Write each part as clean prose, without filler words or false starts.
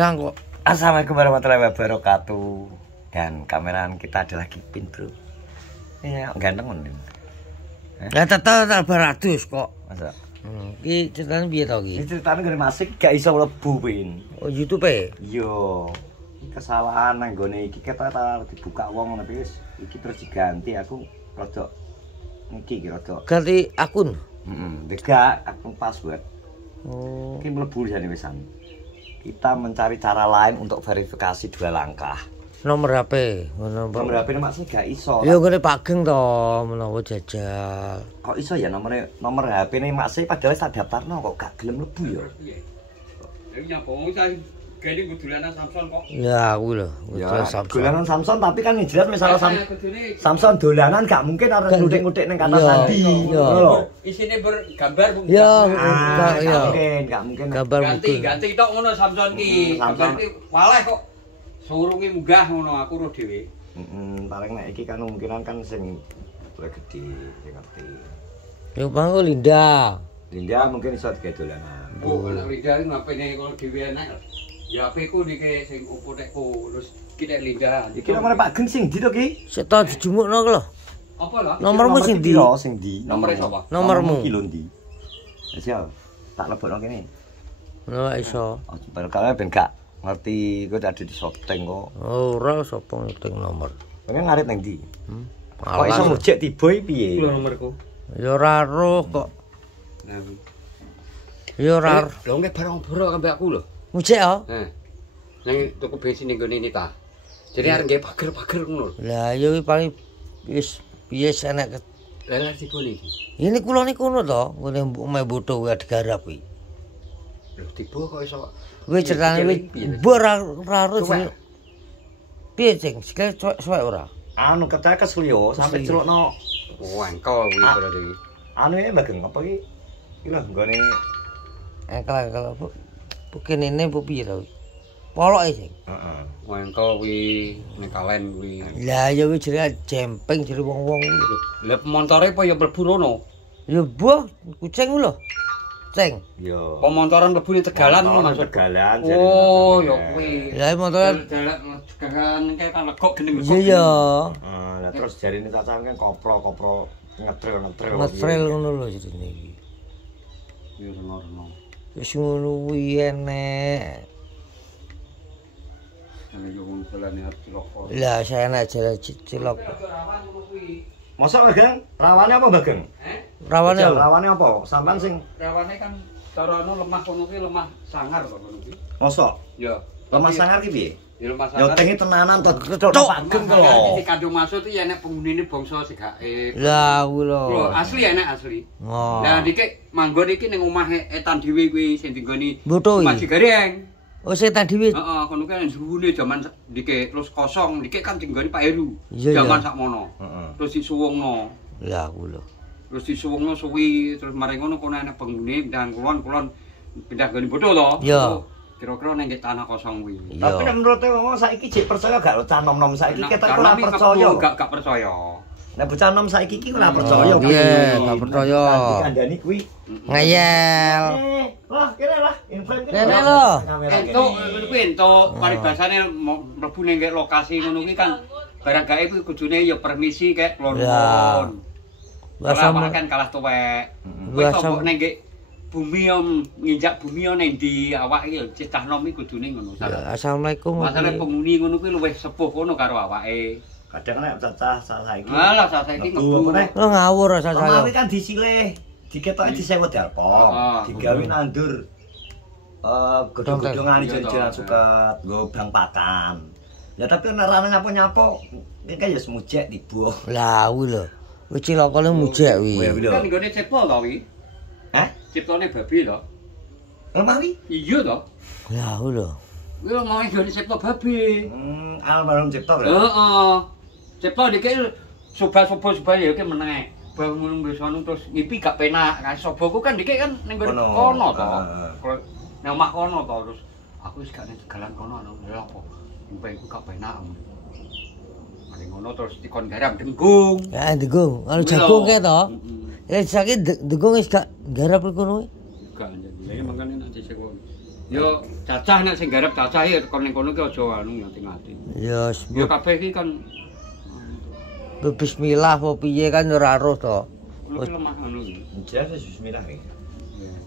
Sedang kok. Assalamualaikum warahmatullahi wabarakatuh. Dan kameraan kita adalah Kipin, bro. Ini ganteng men. Ya tetep 200 kok. Masa? Iki ceritane piye to iki? Ini ceritanya dari Masik gak iso mlebu, Pin. Oh, YouTube e? Iya. Kesalahan nang gone iki ketok dibuka wong ngono wis. Iki terus diganti aku rada iki rada Ganti akun. Dega akun password. Oh. Iki mlebu jane wisan. Kita mencari cara lain untuk verifikasi 2 langkah. Nomor HP, Nomor HP ini maksudnya gak iso. Ya ngene pageng to, menawa jajal. Kok iso ya nomor HP ini maksudnya padahal tak daftarno kok gak gelem mlebu ya. Ya nyapa wong saya gene dolanan Samsung kok. Ya aku lho, Ya, Samsung. dolanan Samsung tapi kan jelas misalnya Samsung dolanan gak mungkin arep ngudik-ngudik ning kata sandi. Lho. Isine bergambar Bu. Ya, Gak mungkin. Gambar Ganti tok ngono Samsung ki. Gambar ki waleh kok. Surunge munggah ngono aku ro dhewe. Paling nek iki kan kemungkinan kan sing luwih gedhe, sing ngerti. Ya bang Linda. Linda mungkin iso digawe dolanan. Bu nek Linda ngapene kalau dhewe enak. Ya HP-ku niki sing opo tekku terus iki nek Linda. Iki nomor Pak Gen sing ndi to ki? Sik to dijumukno lho. Apa lah? Nomormu sing ndi? Sing ndi? Nomor sapa? Nomormu. Ki lho ndi? Wis ya, tak lebokno kene. Ora iso. Barangkali ben gak ngerti kok ada di shooting kok. Ora sapa ngeting nomor. Pengen ngarit nang ndi? Kok Alas. iso mujek tiba piye? Lho nomorku. Ya ora roh kok. Nah. Ya ora. Lho nggih barang boro ambek aku lho. Mujek ya? Nang tuku bensin ning gone Nita. Jadi arep nggih pager-pager ngono. Lah ya kuwi paling wis enek. Lah tiba niki. Ini kula niku ngono to, ngene omahe boto kuwi digarap kuwi. Lho tiba kok iso. Kuwi ceritane kuwi ora ro. Piye cing? Sikile suwek ora? Anu ketake keslio sampe celukno Wangkel kuwi berarti. anu ini bageng apa iki? Iki lho nggone Kalau bu kene bu piye to? Poloke sing. heeh. Wangkel kuwi nek kalen kuwi. Lah ya kuwi jenenge jemping jere wong-wong kuwi. Lah pemontore apa ya mlebu rono? Ya buah kucing lho. Ceng. Yo. Pemontoran mlebu ning Tegalan ngono maksud. Tegalan. Oh, ya kuwi. Lah motor Tegalan kayak kan legok gene iya. Lah terus jarine caca kan kopro ngetril. Ngetril ngono lho jenenge iki. Ya reno-reno. Wis ngono kuwi enek. Nek yo wong dalane arep ciloko. Lah saya enak jalan cilok. Mosok Bageng? Rawane apa Bageng? Rawane apa? Rawane apa? Sampean sing Rawane kan cara anu lemah kono kuwi lemah sangar to kono kuwi. mosok Ya. lemah sangar ki piye? Ya lemah Ya sangar. tengi tenanan to cocok Bageng to lho. Iki kandung masuk iki enek penghunine bangsa segae. Lah kuwi lho. Lho, asli enek asli. Oh. Lah dikek manggon iki ning omahe etan dhewe kuwi sing dinggoni Boto iki. Maji Gareng. Oh setan dhewe. Heeh, kono kuwi suwune jaman dikek terus kosong, dikek kan dinggoni Pak Heru. Iya, Jaman iya. sakmono. Heeh. Terus disuwungno. Lah kuwi lho. Terus disuwungno suwi terus mari ngono kono enek penghuni dan kulon pindah goni bodo to. Iya. Kira-kira ning tanah kosong kuwi. Tapi nek menurut wong saiki jek percaya gak lo cah nom-nom saiki ketok ora percaya. Gak percaya. Nek bocah nom saiki ki ora percaya. Iya, gak percaya. Kandhani kuwi. Ngeyel. Lah, kene lah, inframe kene. Kene lho. Entuk ngono kuwi entuk paribasane mlebu ning lokasi ngono kuwi kan barang gawe kuwi kudune ya permisi kek klon. Biasa Kan kalah tuwek. Wis kok ning bumi om nginjak bumi ning ndi awak iki cecah nom iki kudune ngono. Assalamualaikum. Masalah penghuni ngono kuwi luwih sepuh ngono karo awake. Kadang nek cacah saiki. Alah saiki ngebu. Oh ngawur rasa saya. Tapi kan disilih, diketoki disewa darpong, digawe nandur godhong-godhongan ijo-ijoan suket, nggo bang pakan. Ya tapi nek rane nyapo-nyapo, iki ya semujek tiba. Lah kuwi lho. Kuwi cilokane mujek kuwi. Kan nggone cepol to kuwi. Hah? Ciptone babi to. Lemah wi? Iya to. Lah kuwi lho. Kuwi mau nggone cipta babi. Almarhum Cipto ya. Heeh. Cipta dikek soba-soba ya iki meneh. Bangun besok terus ngipi gak penak. Kan sobaku kan dikek kan ning kono to. Nang omah kono to terus aku wis gak ning Tegalan kono lha apa. Mpenku gak penak. Mari ngono terus dikon garam denggung. Ya denggung, anu jagung kae to. Ya saiki denggung wis gak garap kono. Gak jadi. Lah makane nek dhisik Yo cacah nek sing garap cacah ya kon ning kono ki aja anu ngati-ngati. Ya Yo kabeh iki kan bismillah apa piye kan ora roh to. kulo ki lemah anu iki. Jelas bismillah iki.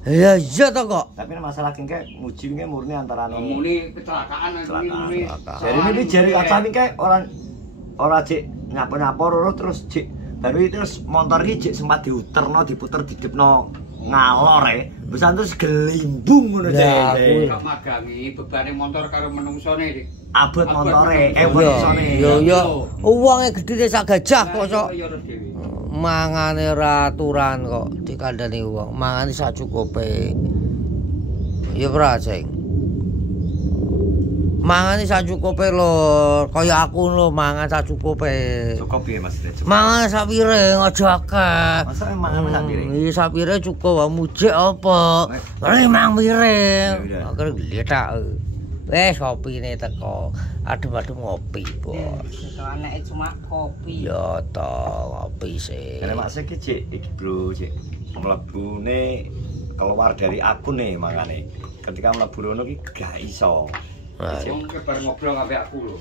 Ya iya to kok. Tapi masalah kengke muji ki murni antarane Muni kecelakaan muni. Jadi ini jari kaca kengke ora cek nyapa-nyapa loro terus cek baru terus motor iki cek sempat diuterno diputer didepno ngalor bisa terus gelimbung ngono Kuwi. Kok magangi bebane motor karo menungsone abot motore menungsone Yo uwange gedine sak gajah kok sok. Ya dhewe. Mangane ora aturan kok dikandani wong. Mangane sak cukupe. Ya ora sing. Mangane sak cukupe lho, kaya aku lho mangan sak cukupe. cukup piye Mas Mangan sak piring aja akeh. masa mangan sak piring Iki sak piring cukup wae mujik apa. Limang piring. Akhire gletak. Wes kopine teko. Adem-adem ngopi, Bos. Anake cuma kopi. Ya to, ngopi sih. karena Mas iki cek iki bro cek mlebune keluar dari akun nih mangane ketika mlebu rono ki gak iso Wong ke bar ngobrol ambek aku lho.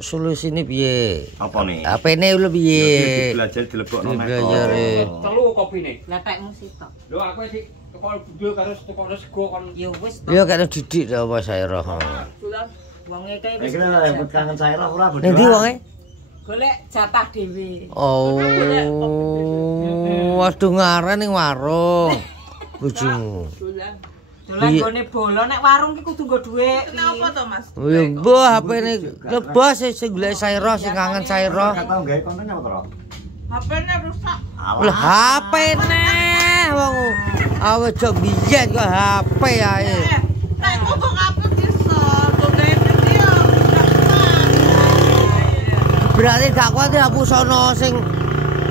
Solusine piye? apa nih HP-ne lho piye? belajar dilebokno nek Belajare. Telu kopine. Letekmu sitok. Lho aku sik teko budul karo teko sego kon Ya wis to. Ya kena didik to apa saya roh. Wonge kae Nek wis. kira lek kangen saya ora bodoh. Ning ndi wonge? Golek jatah dhewe. Oh. Waduh ngaren ning warung. Bojomu. Dolan gone bola nek warung ki kudu nggo dhuwit. Kenapa to, Mas? Ya mbah HP-ne lebas sing golek saya roh sing kangen saya roh. Gak tau gawe konten apa to? HP-ne rusak. Lah HP-ne wong awet jok biyen kok HP ae. Nek kudu ngapus iso, golek video. Berarti gak kuat hapusono sing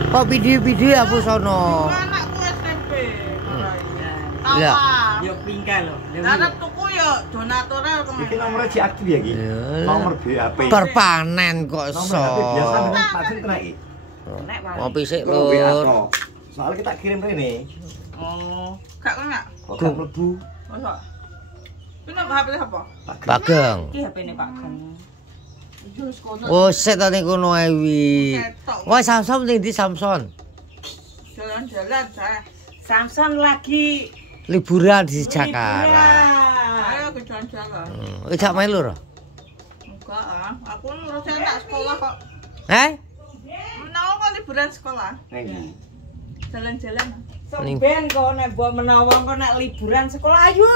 kok video-video hapusono. Anakku SMP. Ya. Yo pinggal lho. Arep tuku yo donature Iki nomornya si aktif ya iki. Nomor BAP. Perpanen kok Nomor so. BAP biasa dengan paden kena iki. nek wae. Ngopi sik Nomor WA lur. to. Soalnya kita kirim rene. Oh, gak kena. Kok gak mlebu? Masa? Pino HP apa? Bageng. Iki HP-ne Pak Geng. Wis kono. Oh, set ning kono ae wi. Wah, Samson ning ndi Samson? Jalan-jalan saya. Samson lagi Liburan di Jakarta. Ayo ke jalan-jalan. Wis gak melu ora? Enggak ah, aku ngurus anak sekolah kok. Menawa kok liburan sekolah. Ning ndi? Jalan-jalan. Ning- Sampeyan kok nek mbok menawa kok nek liburan sekolah ayo.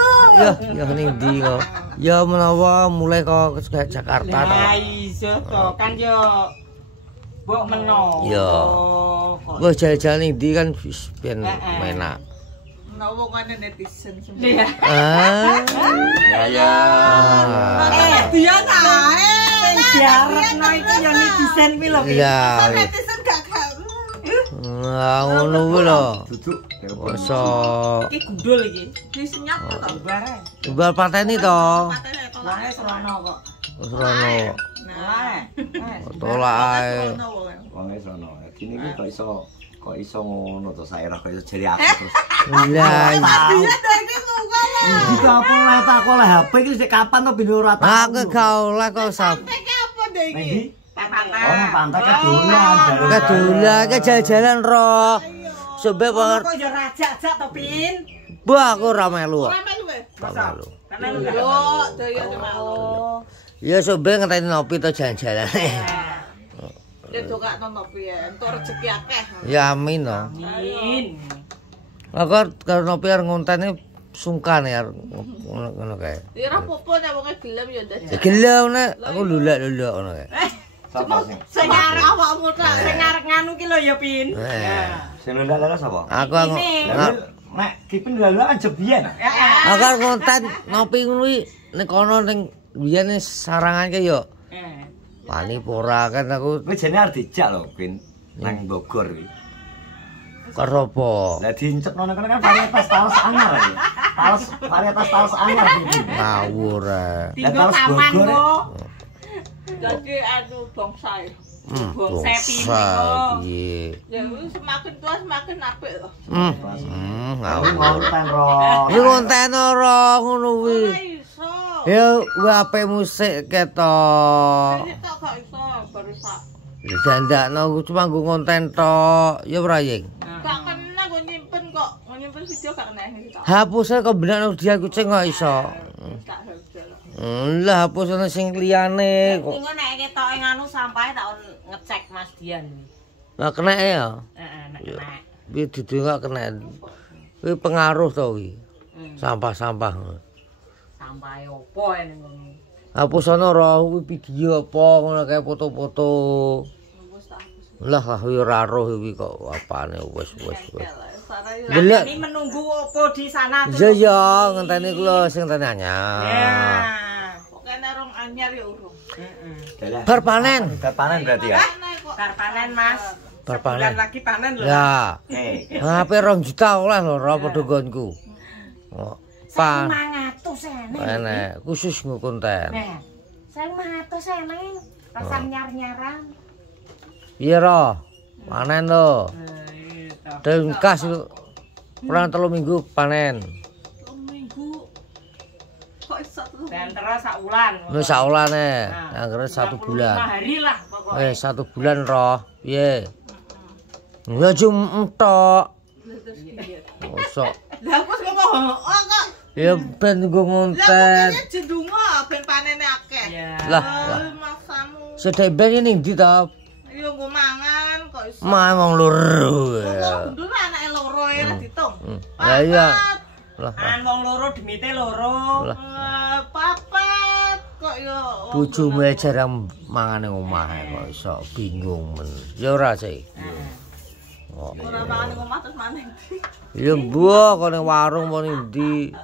Ya ning ndi kok. Ya menawa mulai kok ke Jakarta to. Nah, iso to kan yo mbok menawa. Ya. Wah, jalan-jalan ning ndi kan wis ben enak. Menawa kan netizen semua. Iya. Ya. Dia tae. Diarepno iku yo netizen kuwi lho. Iya. Netizen gak Nah, ngono kuwi lho. Duduk. Masa iki gundul iki. Disenyap to bare. Mbak pateni to. Wonge serono kok. Serono. Nah. Tolak ae. Wonge sono. Kini iki kok iso ngono to sairah kok iso jeri aku terus. Lah Dia tadi suka lah. Iki apa lah tak oleh HP iki sik kapan to ben ora tau. aku gak oleh kok sap. Iki apa deh Ning iki? ndi? Oh, nang pantai kedolan. Kedolan ke jalan-jalan roh. Sobe banget. Kok yo rajak-jak to, Pin? Bah aku ora melu kok. Melu weh. Gak melu. Karena lu yo daya cuma. Ya sobe ngenteni ngopi to jalan-jalan. Ya dongak nonton piye, entuk rezeki akeh. Ya amin to. Amin. Aku karo ngopi arep ngonteni sungkan ya ngono kae. Ya ora apa-apa nek wong gelem ya ndak. Ya gelem nek aku lulak-lulak ngono kae. Sapa sing? Sing arek awakmu tok, sing arek nganu ki lho ya, Pin. Sing ndak sapa? Aku Nek kipin lha kan jebiyen. aku arep ngonten ngopi ngono iki ning kono ning biyen sarangan ke yo. Wani ora kan aku Kowe jane arep dijak lho, Pin. Nang Bogor iki. karo apa? Lah diencepno nang kene kan varietas talas anyar iki. Varietas talas anyar iki. Ngawur. Tinggal talas taman Bogor, kok. Jadi anu bonsai. Piye. Ya semakin tua semakin apik loh. Konten ro. Iki konten ora ngono kuwi. Ora iso. Ya wape musik ketok. Iki tok gak iso baru sak. Ya jandakno cuma nggo konten tok. Ya ora yeng. Gak kena gue nyimpen kok. Gue nyimpen video gak kena iki tok. Hapusnya kok benakno dia kucing kok iso. Tak hapus. Lah hapusane sing liyane kok. Engko nek ketoke nganu sampahe tak ngecek Mas Dian. Lah kena ya. Heeh, nek kena. Kuwi dudu gak kena. Kuwi pengaruh to kuwi. Sampah-sampah. Sampahe opo ning ngono. Hapusane ora kuwi video apa ngono kae foto-foto. Lah ora roh iki kok apane wis. Delok Ini menunggu opo di sana tuh. iya ya ngenteni kula sing ngenteni anyar. Ya. Pokoknya rong anyar ya urung. Heeh. Bar panen. Bar panen berarti ya. Bar panen Mas. Bar panen. Lagi panen lho. Ya. Hampir 2 juta oleh lho ora padha nggonku. Oh, 500 enek khusus nggo konten. Nah, 500 enek. Pasang nyar-nyaran. Iya ro. Panen lho. Dan kas kurang 3 minggu panen. 3 minggu. Kok iso tuh? Dan terus sak wulan. Wis sak ulane, anggere 1 bulan. 5 hari lah pokoknya. 1 bulan roh. Piye? Ya jum entok. Mosok. Lah aku ngomong kok. Ya ben nggo Lah ngonten. pokoknya jendungo ben panene akeh. Ya. Lah. Maksamu. Sedek ben ning ndi ta? Iya nggo mangan kok iso. Mang loro. Dulu anake loro ya ditung. Lah iya. Lah. An wong loro demite loro. Papat kok yo. Bojomu jarang mangan ning omahe kok iso bingung men. Ya ora sih. Oh. Ora mangan ning omah terus maneh. Ya mbok kok ning warung apa ning ndi.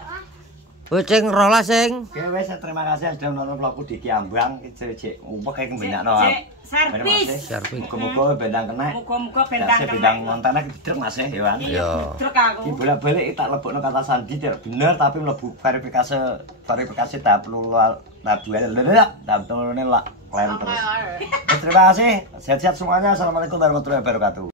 Kowe ceng rola sing. Oke wes terima kasih sudah nonton vlogku di Kiambang. Cek umpek kayak benakno. Servis. Servis. Muga-muga bendang kena. Muga-muga bentang kena. Bendang nontonnya gedrek Mas ya, Wan. Yo. Truk aku. Ki bolak-balik tak lebokno kata sandi tidak bener tapi mlebu verifikasi tahap tahap turune lah kleru terus. Terima kasih. Sehat-sehat semuanya. Assalamualaikum warahmatullahi wabarakatuh.